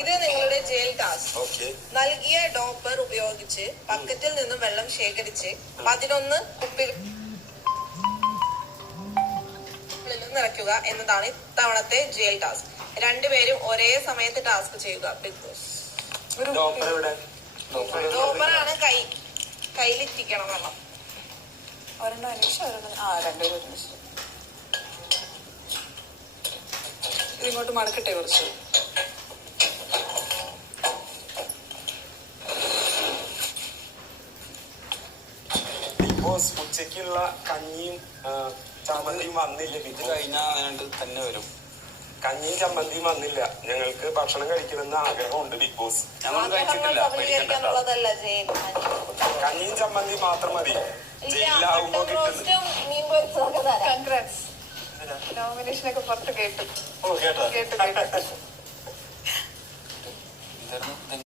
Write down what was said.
ഇത് നിങ്ങളുടെ jail task. നൽകിയ ഡോപ്പർ ഉപയോഗിച്ച് ബക്കറ്റിൽ നിന്നും വെള്ളം ശേഖരിച്ച് 11 കുപ്പികളിൽ നിറയ്ക്കുക എന്നതാണ് ഇത്തവണത്തെ ജയിൽ ടാസ്ക്. രണ്ടുപേരും ഒരേ സമയത്ത് ടാസ്ക് ചെയ്യുക. ബിഗ് ബോസ് ഡോപ്പറാണ് കയ്യിലിരിക്കണം വെള്ളം. ഒരെണ്ണം അന്വേഷിച്ചു രണ്ടുപേരും അന്വേഷിച്ചു. ഇതിങ്ങോട്ട് മടക്കട്ടെ കുറച്ച്. ബിഗ് ബോസ് ഉച്ചയ്ക്കുള്ള കഞ്ഞിയും ചമ്മന്തിയും വന്നില്ല. ഇത് കഴിഞ്ഞാൽ തന്നെ വരും. കഞ്ഞിയും ചമ്മന്തിയും വന്നില്ല. ഞങ്ങൾക്ക് ഭക്ഷണം കഴിക്കണമെന്ന് ആഗ്രഹമുണ്ട് ബിഗ് ബോസ്. ഞങ്ങൾ കഴിച്ചിട്ടില്ല. കഞ്ഞിയും ചമ്മന്തി മാത്രം മതി. ജയിലാവുമ്പോ കിട്ടുന്നത്. നോമിനേഷനൊക്കെ പുറത്ത് കേട്ടു. ഓ കേട്ടോ. കേട്ടു.